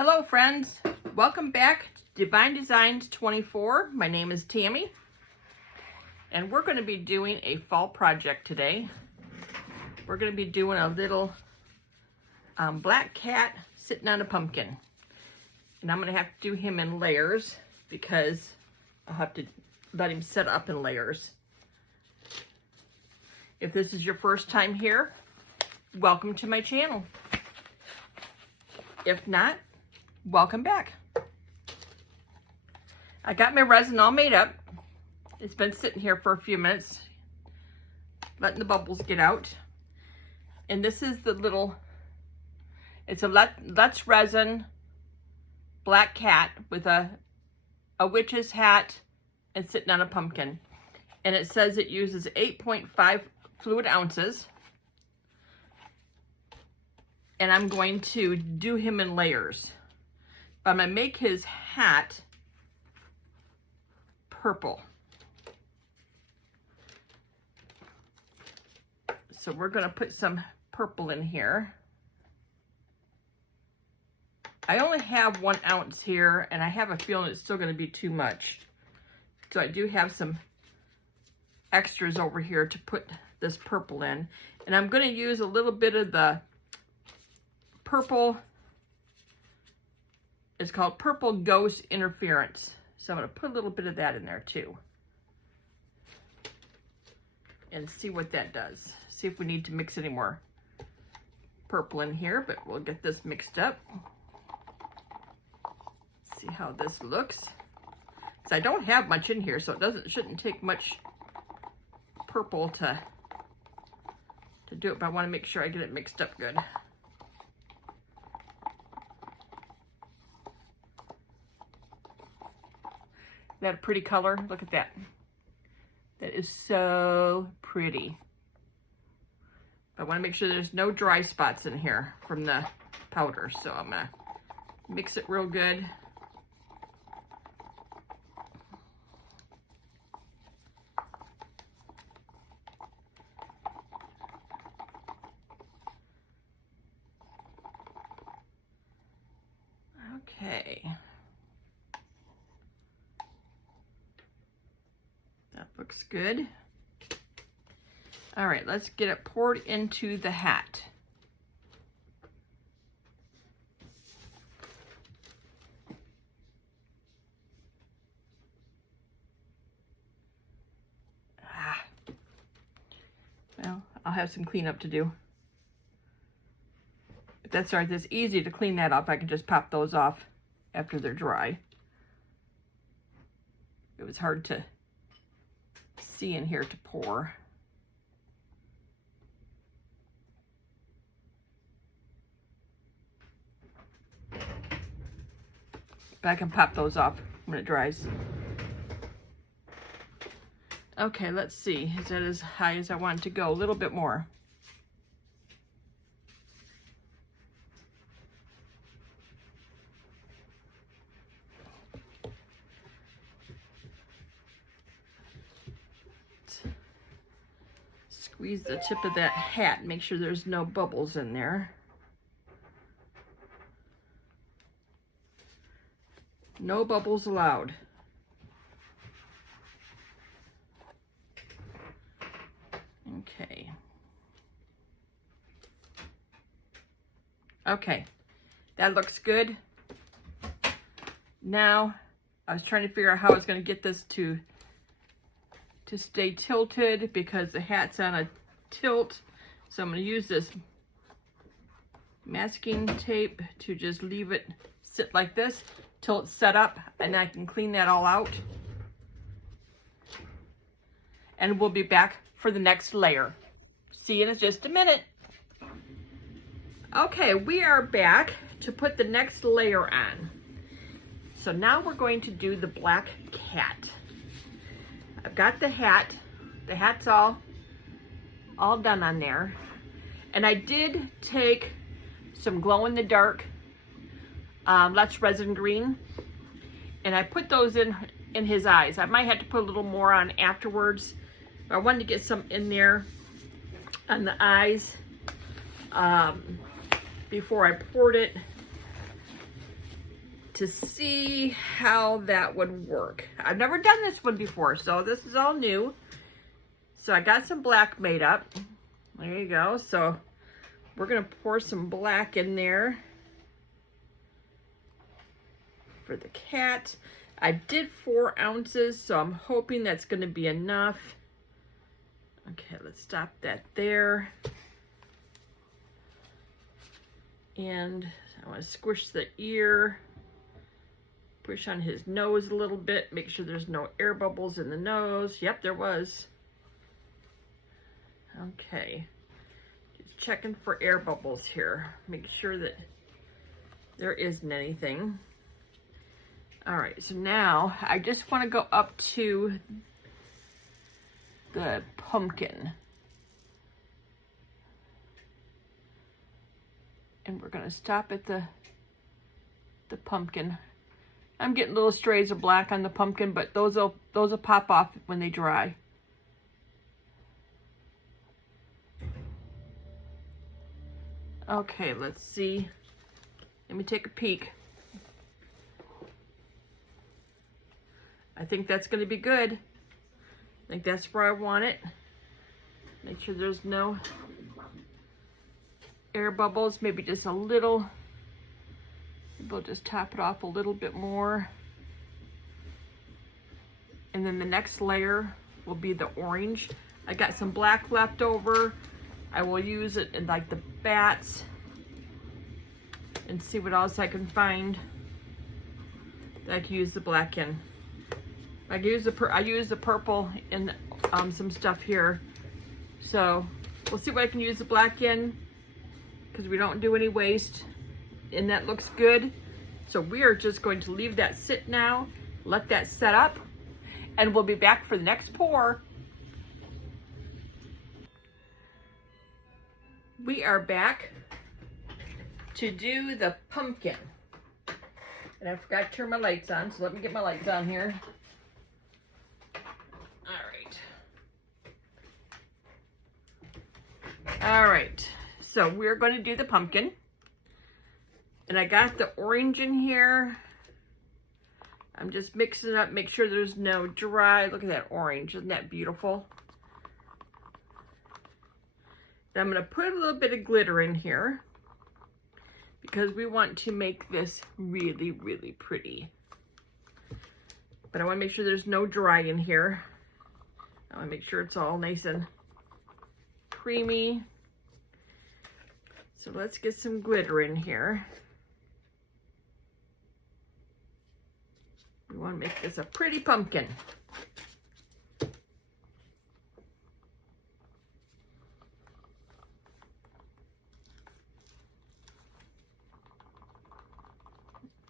Hello friends, welcome back to Divine Designs 24. My name is Tammy and we're going to be doing a fall project today. We're going to be doing a little black cat sitting on a pumpkin, and I'm going to have to do him in layers because I'll have to let him set up in layers. If this is your first time here, welcome to my channel. If not, welcome back. I got my resin all made up. It's been sitting here for a few minutes, letting the bubbles get out. And this is the little, it's a Let's Resin black cat with a witch's hat and sitting on a pumpkin. And it says it uses 8.5 fluid ounces. And I'm going to do him in layers. But I'm going to make his hat purple. So we're going to put some purple in here. I only have 1 ounce here, and I have a feeling it's still going to be too much. So I do have some extras over here to put this purple in. And I'm going to use a little bit of the purple. It's called Purple Ghost Interference. So I'm going to put a little bit of that in there too. And see what that does. See if we need to mix any more purple in here, but we'll get this mixed up. See how this looks. So I don't have much in here, so it shouldn't take much purple to do it, but I want to make sure I get it mixed up good. Isn't that a pretty color? Look at that. That is so pretty. But I want to make sure there's no dry spots in here from the powder. So I'm going to mix it real good. Okay. That looks good. All right, let's get it poured into the hat. Well, I'll have some cleanup to do. But that's all right, it's easy to clean that up. I can just pop those off after they're dry. It was hard to see in here to pour. But I can pop those off when it dries. Okay, let's see. Is that as high as I want it to go? A little bit more. Squeeze the tip of that hat, make sure there's no bubbles in there. No bubbles allowed. Okay. Okay, that looks good. Now, I was trying to figure out how I was going to get this to stay tilted because the hat's on a tilt. So I'm going to use this masking tape to just leave it sit like this till it's set up, and I can clean that all out. And we'll be back for the next layer. See you in just a minute. Okay, we are back to put the next layer on. So now we're going to do the black cat. I've got the hat. The hat's all done on there. And I did take some glow-in-the-dark Let's Resin green, and I put those in his eyes. I might have to put a little more on afterwards. I wanted to get some in there on the eyes before I poured it to see how that would work. I've never done this one before, so this is all new. So I got some black made up. There you go. So we're gonna pour some black in there for the cat. I did 4 ounces, so I'm hoping that's gonna be enough. Okay, let's stop that there. And I want to squish the ear, push on his nose a little bit, make sure there's no air bubbles in the nose. Yep, there was. Okay, just checking for air bubbles here. Make sure that there isn't anything. All right, so now I just want to go up to the pumpkin. And we're gonna stop at the pumpkin. I'm getting little strays of black on the pumpkin, but those will pop off when they dry. Okay, let's see. Let me take a peek. I think that's gonna be good. I think that's where I want it. Make sure there's no air bubbles, maybe just a little. We'll just top it off a little bit more. And then the next layer will be the orange. I got some black left over. I will use it in like the bats and see what else I can find that I can use the black in. I use the purple in some stuff here. So we'll see what I can use the black in, because we don't do any waste, and that looks good. So we are just going to leave that sit now, let that set up, and we'll be back for the next pour. We are back to do the pumpkin. And I forgot to turn my lights on, so let me get my lights on here. All right. So we're going to do the pumpkin. And I got the orange in here. I'm just mixing it up, make sure there's no dry. Look at that orange, isn't that beautiful? And I'm gonna put a little bit of glitter in here because we want to make this really, really pretty. But I wanna make sure there's no dry in here. I wanna make sure it's all nice and creamy. So let's get some glitter in here. We want to make this a pretty pumpkin.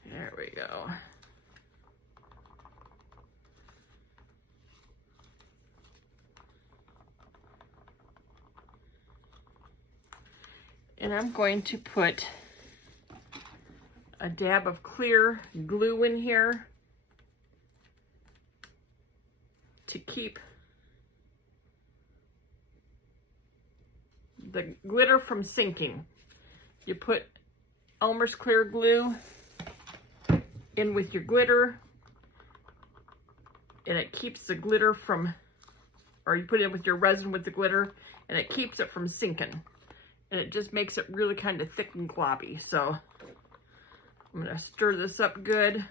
There we go. And I'm going to put a dab of clear glue in here to keep the glitter from sinking. You put Elmer's clear glue in with your glitter, and it keeps the glitter from, or you put it in with your resin with the glitter, and it keeps it from sinking. And it just makes it really kind of thick and globby. So I'm gonna stir this up good.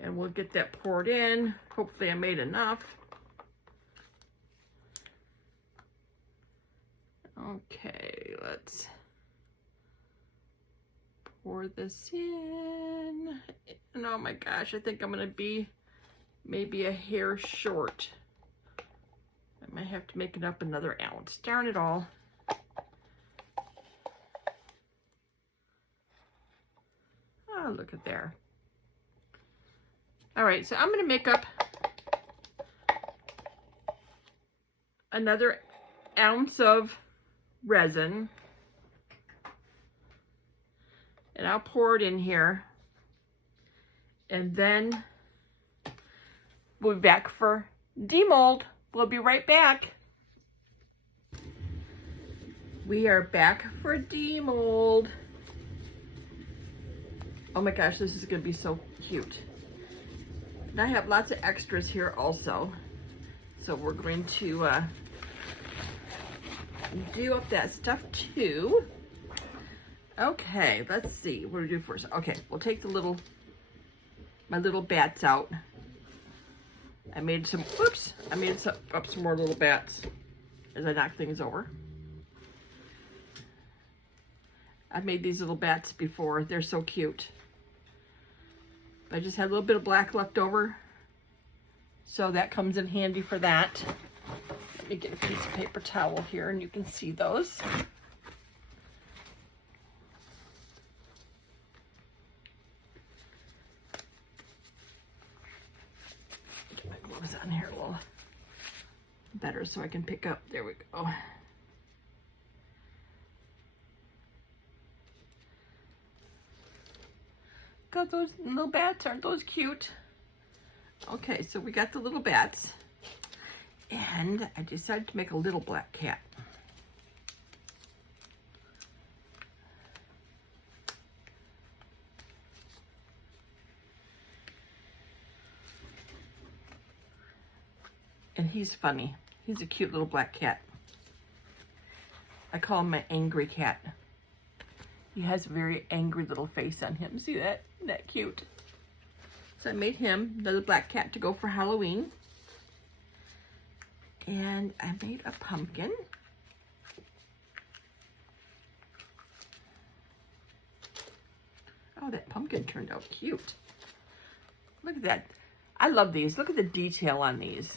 And we'll get that poured in. Hopefully I made enough. Okay, let's pour this in. And oh my gosh, I think I'm gonna be maybe a hair short. I might have to make it up another ounce. Darn it all. Oh, look at there. All right, so I'm gonna make up another ounce of resin. And I'll pour it in here. And then we'll be back for demold. We'll be right back. We are back for demold. Oh my gosh, this is gonna be so cute. And I have lots of extras here also. So we're going to do up that stuff too. Okay, let's see, what do we do first? Okay, we'll take the my little bats out. I made some more little bats as I knock things over. I've made these little bats before. They're so cute. I just had a little bit of black left over, so that comes in handy for that. Let me get a piece of paper towel here and you can see those. Get my gloves on here a little better so I can pick up. There we go. Got those little bats, aren't those cute? Okay, so we got the little bats, and I decided to make a little black cat. And he's funny. He's a cute little black cat. I call him my angry cat. He has a very angry little face on him. See that? Isn't that cute? So I made him the black cat to go for Halloween. And I made a pumpkin. Oh, that pumpkin turned out cute. Look at that. I love these. Look at the detail on these.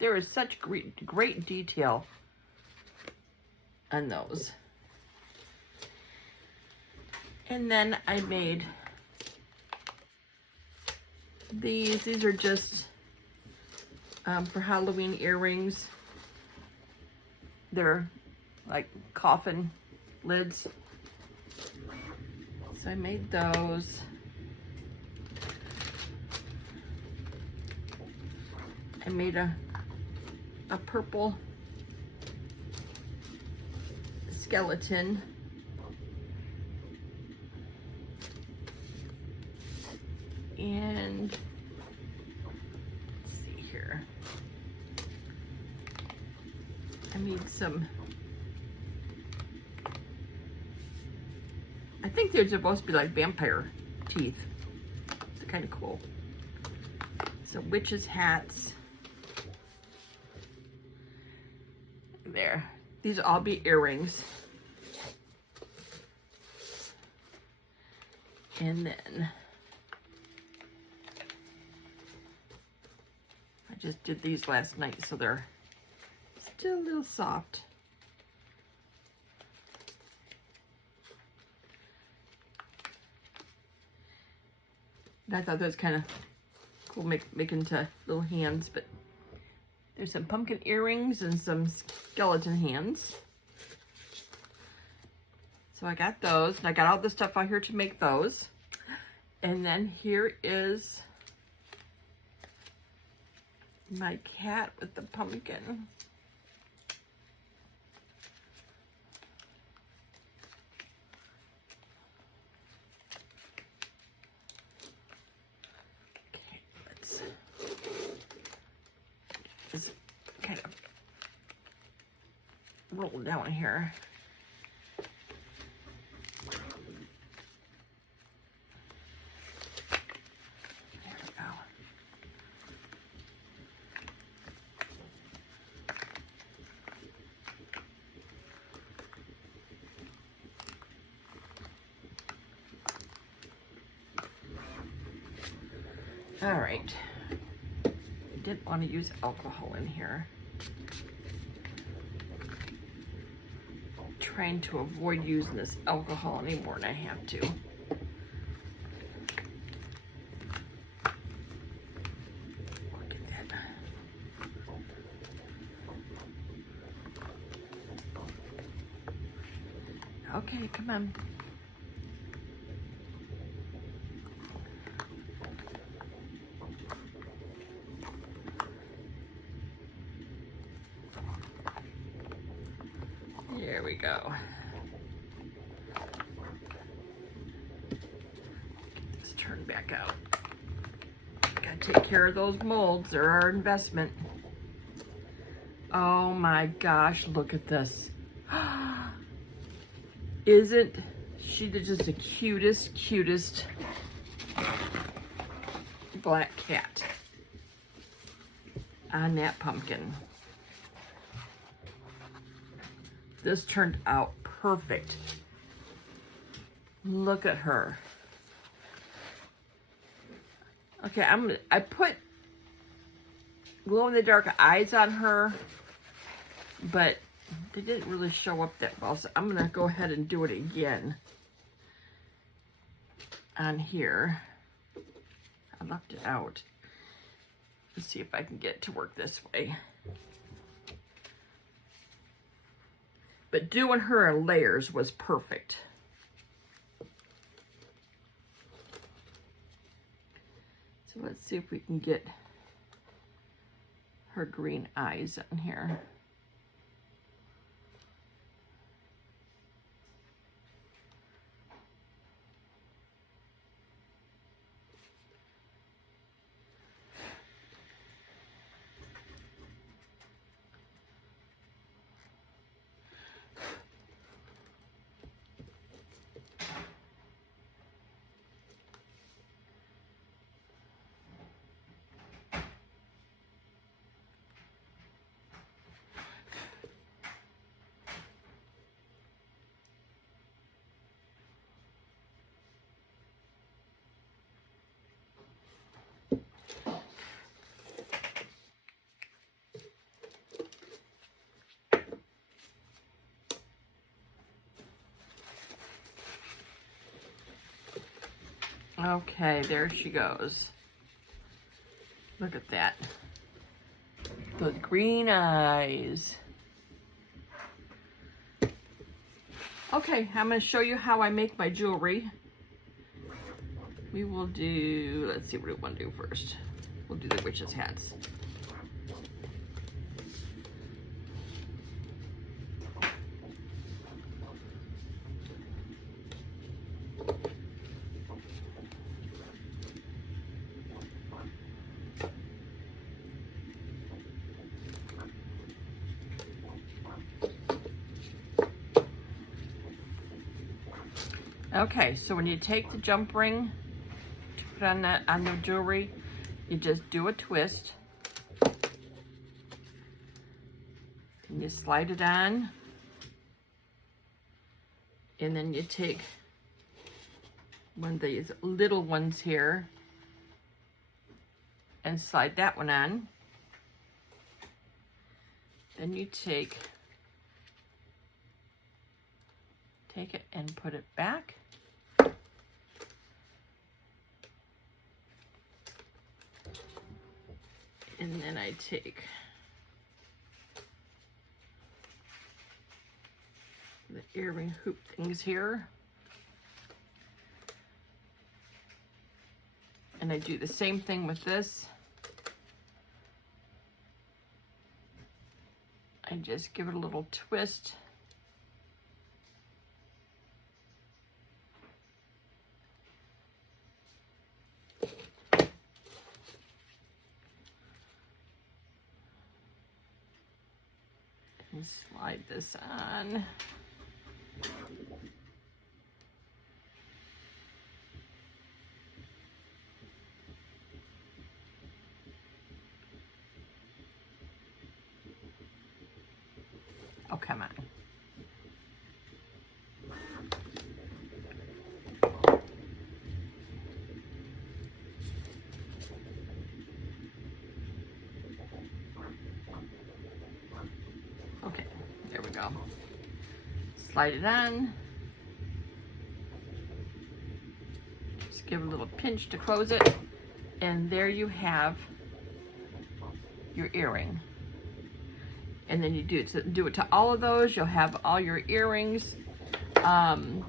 There is such great detail on those. And then I made these. These are just for Halloween earrings. They're like coffin lids. So I made those. I made a purple skeleton. And let's see here. I made some, I think they're supposed to be like vampire teeth. They're kind of cool. So witches' hats. There. These will all be earrings. And then I just did these last night, so they're still a little soft. I thought that was kind of cool, making into little hands, but there's some pumpkin earrings and some skeleton hands. So I got those, and I got all the stuff out here to make those. And then here is my cat with the pumpkin. Okay, let's just kind of roll down here. All right, I didn't want to use alcohol in here. I'm trying to avoid using this alcohol any more than I have to. Look at that. Okay, come on. There we go. Let's turn back out. Gotta take care of those molds. They're our investment. Oh my gosh, look at this. Isn't she just the cutest black cat on that pumpkin? This turned out perfect. Look at her. Okay, I put glow-in-the-dark eyes on her, but they didn't really show up that well, so I'm gonna go ahead and do it again on here. I left it out. Let's see if I can get it to work this way. But doing her in layers was perfect. So let's see if we can get her green eyes on here. Okay, there she goes. Look at that. Those green eyes. Okay, I'm going to show you how I make my jewelry. We will do, let's see what we want to do first. We'll do the witches' hats. Okay, so when you take the jump ring to put on the jewelry, you just do a twist. And you slide it on. And then you take one of these little ones here and slide that one on. Then you take it and put it back. And then I take the earring hoop things here. And I do the same thing with this. I just give it a little twist. And slide this on. Oh, come on. Okay, there we go. Slide it on. Just give it a little pinch to close it. And there you have your earring. And then you do it to all of those. You'll have all your earrings. The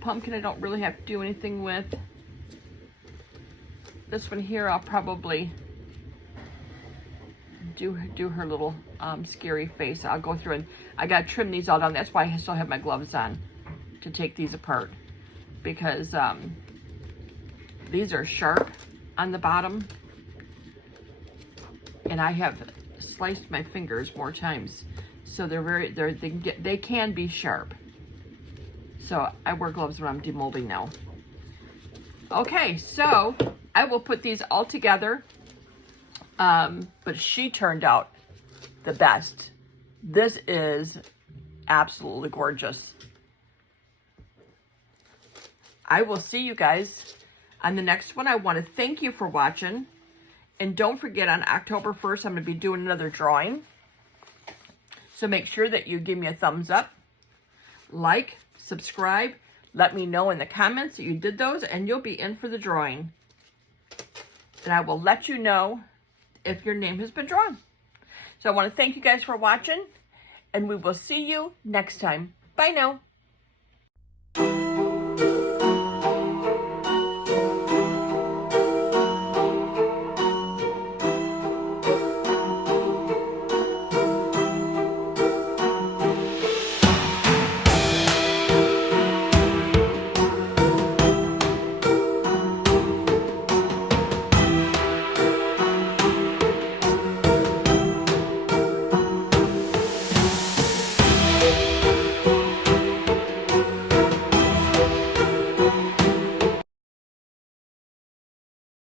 pumpkin I don't really have to do anything with. This one here I'll probably do her little scary face. I'll go through and I got to trim these all down. That's why I still have my gloves on to take these apart, because these are sharp on the bottom, and I have sliced my fingers more times, so they can be sharp. So I wear gloves when I'm demolding now. Okay, so I will put these all together. But she turned out the best. This is absolutely gorgeous. I will see you guys on the next one. I want to thank you for watching. And don't forget, on October 1st, I'm going to be doing another drawing. So make sure that you give me a thumbs up, like, subscribe. Let me know in the comments that you did those, and you'll be in for the drawing. And I will let you know if your name has been drawn. So I want to thank you guys for watching, and we will see you next time. Bye now.